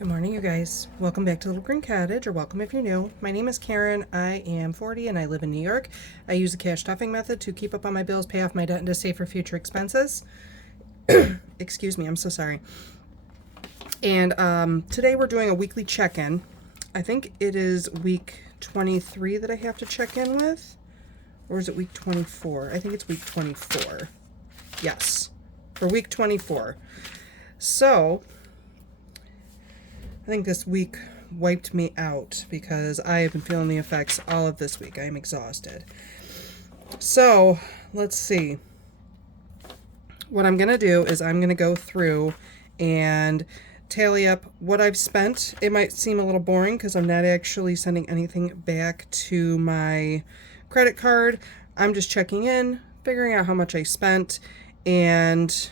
Good morning, you guys. Welcome back to Little Green Cottage, or welcome if you're new. My name is Karen. I am 40 and I live in New York. I use the cash stuffing method to keep up on my bills, pay off my debt, and to save for future expenses. Excuse me, I'm so sorry. And today we're doing a weekly check-in. I think it is week 23 that I have to check in with. Or is it week 24? I think it's week 24. Yes, for week 24. So I think this week wiped me out because I have been feeling the effects all of this week. I am exhausted. So let's see. What I'm going to do is I'm going to go through and tally up what I've spent. It might seem a little boring because I'm not actually sending anything back to my credit card. I'm just checking in, figuring out how much I spent, and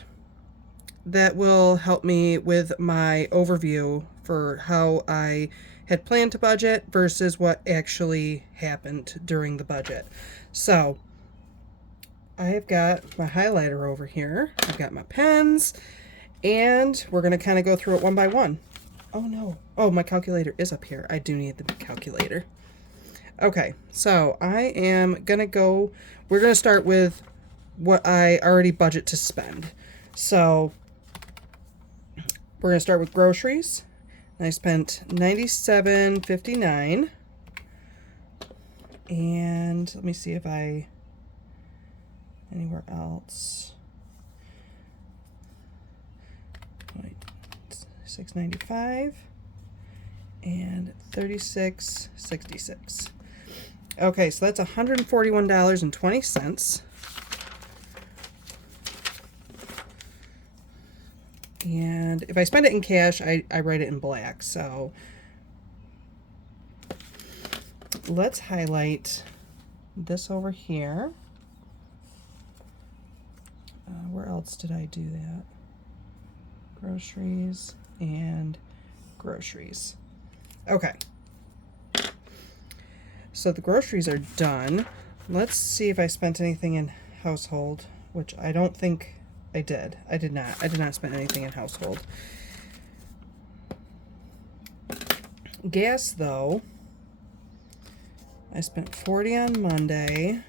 that will help me with my overview for how I had planned to budget versus what actually happened during the budget. So I've got my highlighter over here. I've got my pens, and we're going to kind of go through it one by one. Oh no. Oh, my calculator is up here. I do need the calculator. Okay, so I am going to go, we're going to start with what I already budget to spend. So we're going to start with groceries. I spent $97.59. And let me see if I anywhere else. $6.95 and $36.66. Okay, so that's $141.20. And if I spend it in cash, I write it in black. So let's highlight this over here. Where else did I do that? Groceries and groceries. Okay. So the groceries are done. Let's see if I spent anything in household, which I don't think I did. I did not spend anything in household. Gas, though, I spent $40 on Monday.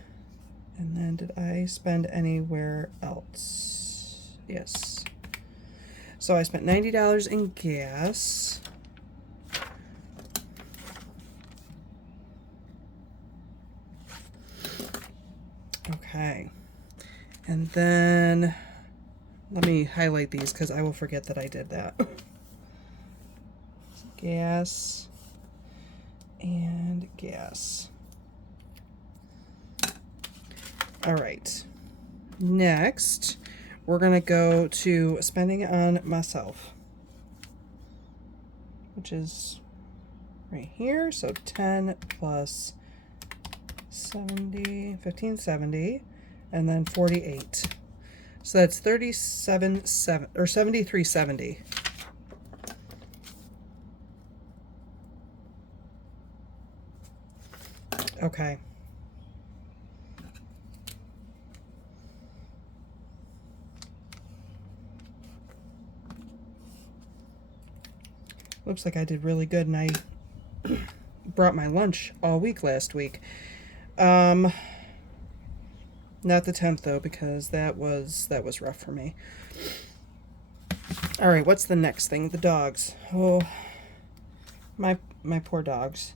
And then did I spend anywhere else? Yes. So I spent $90 in gas. Okay. And then let me highlight these because I will forget that I did that. Gas and gas. All right. Next, we're going to go to spending on myself, which is right here. So 10 plus 70, 1570, and then 48. So that's 37.7 or 73.70. Okay. Looks like I did really good, and I brought my lunch all week last week. Not the 10th though, because that was rough for me. All right, what's the next thing? The dogs. Oh, my poor dogs.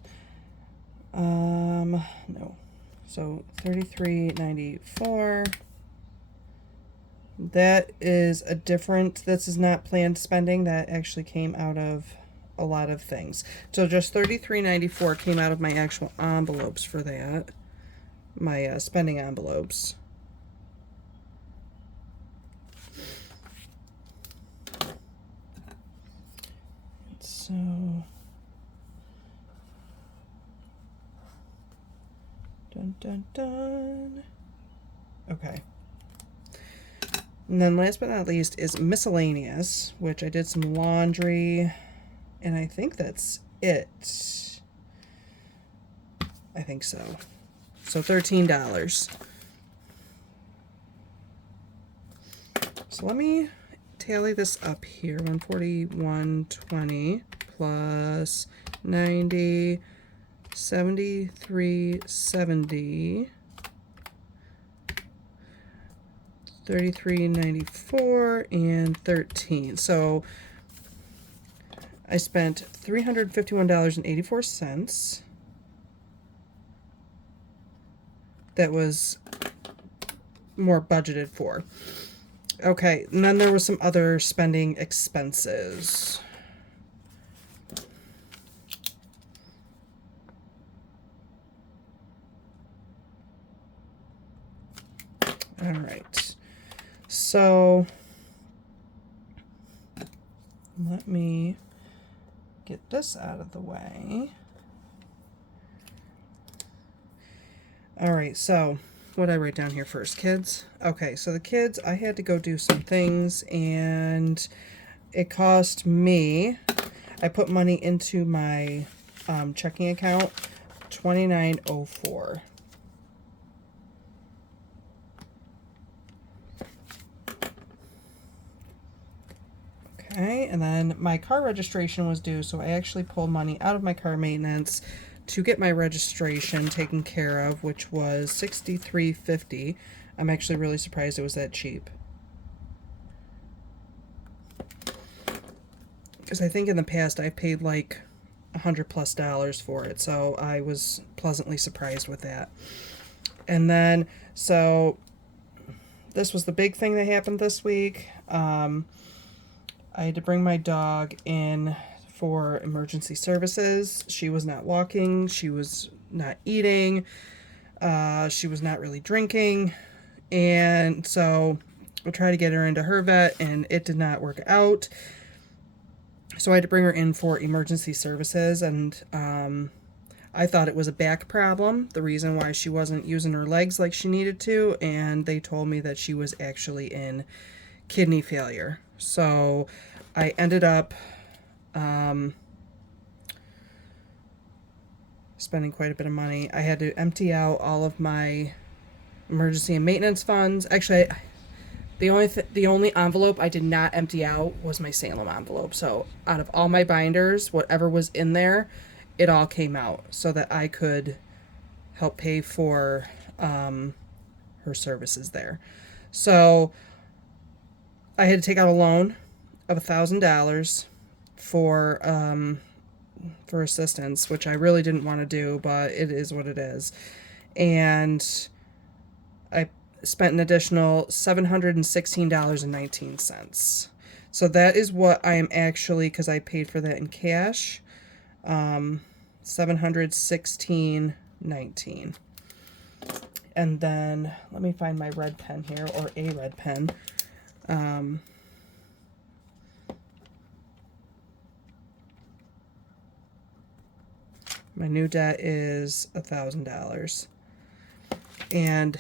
No. So $33.94. That is a different. This is not planned spending. That actually came out of a lot of things. So just $33.94 came out of my actual envelopes for that. My spending envelopes. So dun dun dun. Okay. And then last but not least is miscellaneous, which I did some laundry, and I think that's it. I think so. So $13. So let me tally this up here. 141.20 plus 90, 73.70, 33.94, and 13. So I spent $351.84. That was more budgeted for. Okay, and then there was some other spending expenses. All right, so let me get this out of the way. All right, so what did I write down here first? Kids. Okay, so the kids, I had to go do some things, and it cost me, I put money into my checking account, $29.04. Okay, and then my car registration was due, so I actually pulled money out of my car maintenance to get my registration taken care of, which was $63.50. I'm actually really surprised it was that cheap. Because I think in the past I've paid like $100+ for it, so I was pleasantly surprised with that. And then, so this was the big thing that happened this week. I had to bring my dog in for emergency services. She was not walking, she was not eating, she was not really drinking, and so I tried to get her into her vet, and it did not work out. So I had to bring her in for emergency services, and I thought it was a back problem, the reason why she wasn't using her legs like she needed to, and they told me that she was actually in kidney failure. So I ended up spending quite a bit of money. I had to empty out all of my emergency and maintenance funds. Actually, the only envelope I did not empty out was my Salem envelope. So out of all my binders, whatever was in there, it all came out so that I could help pay for her services there. So I had to take out a loan of $1,000 for assistance, which I really didn't want to do, but it is what it is. And I spent an additional $716.19. So that is what I am actually, because I paid for that in cash, $716.19. And then let me find my red pen here, or a red pen. My new debt is $1,000. And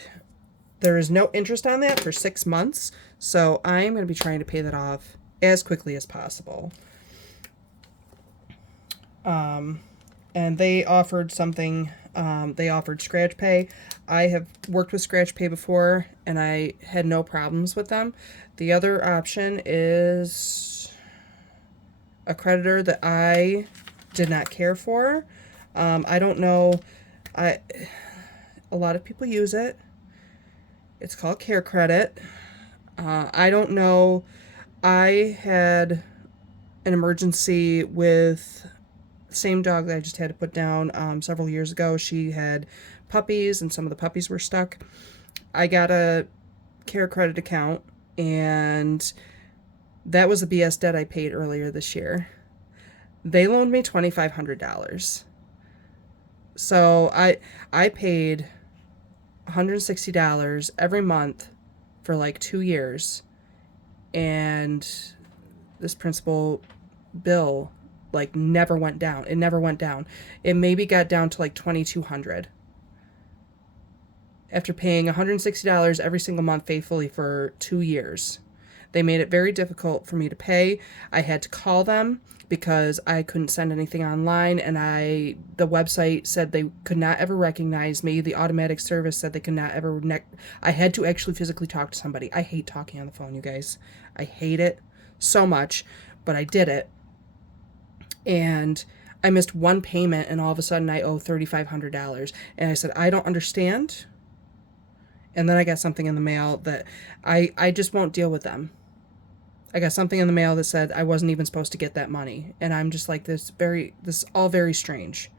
there is no interest on that for 6 months. So I'm going to be trying to pay that off as quickly as possible. And they offered something, they offered Scratch Pay. I have worked with Scratch Pay before, and I had no problems with them. The other option is a creditor that I did not care for. I don't know. A lot of people use it. It's called Care Credit. I don't know. I had an emergency with the same dog that I just had to put down several years ago. She had puppies, and some of the puppies were stuck. I got a Care Credit account, and that was a BS debt I paid earlier this year. They loaned me $2,500. So I paid $160 every month for like 2 years, and this principal bill like never went down. It never went down. It maybe got down to like $2,200 after paying $160 every single month faithfully for 2 years. They made it very difficult for me to pay. I had to call them because I couldn't send anything online, and the website said they could not ever recognize me. The automatic service said they could not ever I had to actually physically talk to somebody. I hate talking on the phone, you guys. I hate it so much, but I did it. and I missed one payment, and all of a sudden I owe $3,500. And I said, I don't understand. And then I got something in the mail that I just won't deal with them. I got something in the mail that said I wasn't even supposed to get that money. And I'm just like, this is all very strange.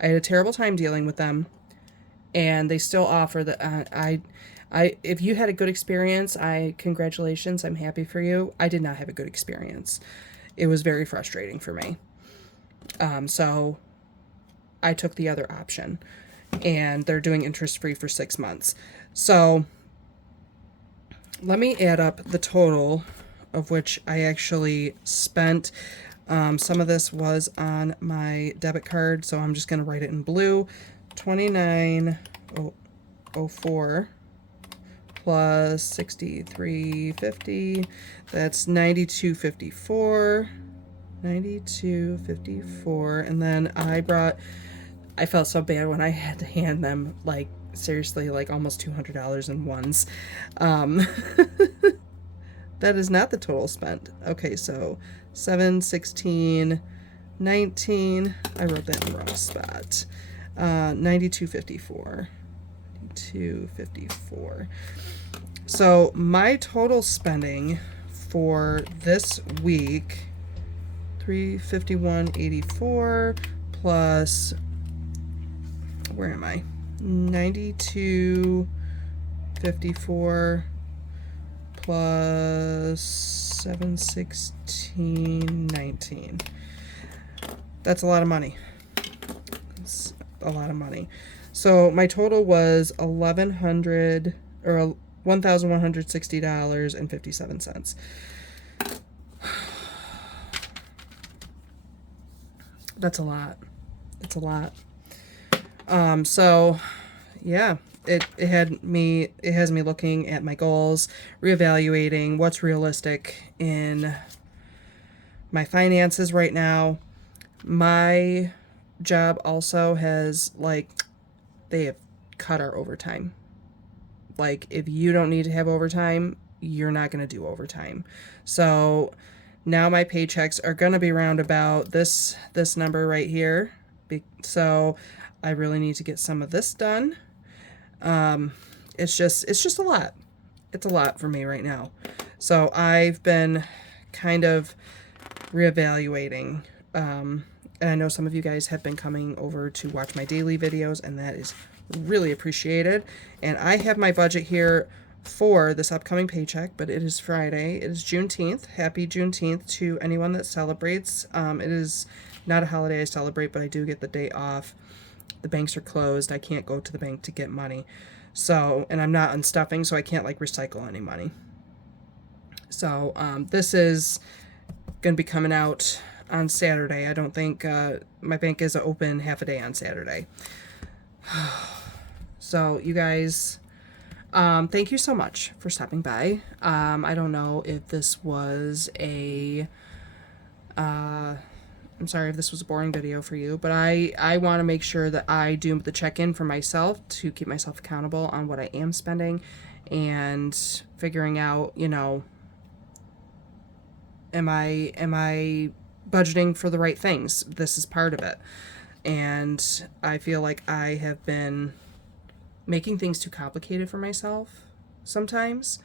I had a terrible time dealing with them, and they still offer that. If you had a good experience, congratulations, I'm happy for you. I did not have a good experience. It was very frustrating for me. So I took the other option, and they're doing interest-free for 6 months. So let me add up the total of which I actually spent. Some of this was on my debit card, so I'm just going to write it in blue. $29.04 plus $63.50. That's $92.54. $92.54. And then I felt so bad when I had to hand them, like, seriously, like almost $200 in ones. That is not the total spent. Okay, so 7, 16, 19. I wrote that in the wrong spot. $92.54. $92.54. So my total spending for this week, $351.84 plus, where am I? $92.54 plus $716.19. That's a lot of money. It's a lot of money. So my total was $1,160.57. That's a lot. It's a lot. So yeah, it has me looking at my goals, reevaluating what's realistic in my finances right now. My job also has, like, they have cut our overtime. Like, if you don't need to have overtime, you're not going to do overtime. So now my paychecks are going to be around about this number right here. So I really need to get some of this done. It's just a lot. It's a lot for me right now. So I've been kind of reevaluating. And I know some of you guys have been coming over to watch my daily videos, and that is really appreciated. And I have my budget here for this upcoming paycheck, but it is Friday. It is Juneteenth. Happy Juneteenth to anyone that celebrates. It is not a holiday I celebrate, but I do get the day off. The banks are closed. I can't go to the bank to get money. So, and I'm not unstuffing, so I can't, like, recycle any money. So this is going to be coming out on Saturday. I don't think my bank is open half a day on Saturday. So you guys, thank you so much for stopping by. I don't know if this was I'm sorry if this was a boring video for you, but I want to make sure that I do the check-in for myself to keep myself accountable on what I am spending and figuring out, you know, am I budgeting for the right things? This is part of it. And I feel like I have been making things too complicated for myself sometimes.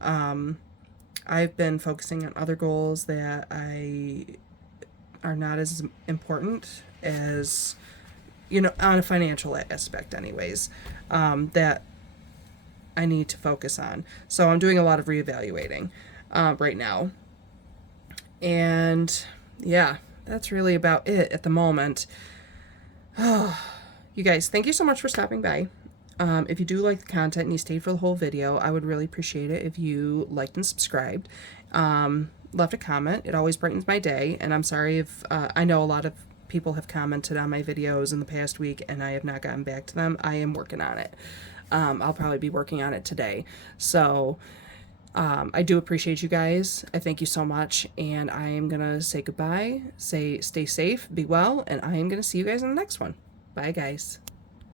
I've been focusing on other goals that are not as important as, you know, on a financial aspect anyways, that I need to focus on. So I'm doing a lot of reevaluating right now. And yeah, that's really about it at the moment. You guys, thank you so much for stopping by. If you do like the content and you stayed for the whole video, I would really appreciate it if you liked and subscribed. Left a comment. It always brightens my day. And I'm sorry if I know a lot of people have commented on my videos in the past week and I have not gotten back to them. I am working on it. I'll probably be working on it today. So I do appreciate you guys. I thank you so much. And I am going to say goodbye, stay safe, be well, and I am going to see you guys in the next one. Bye, guys.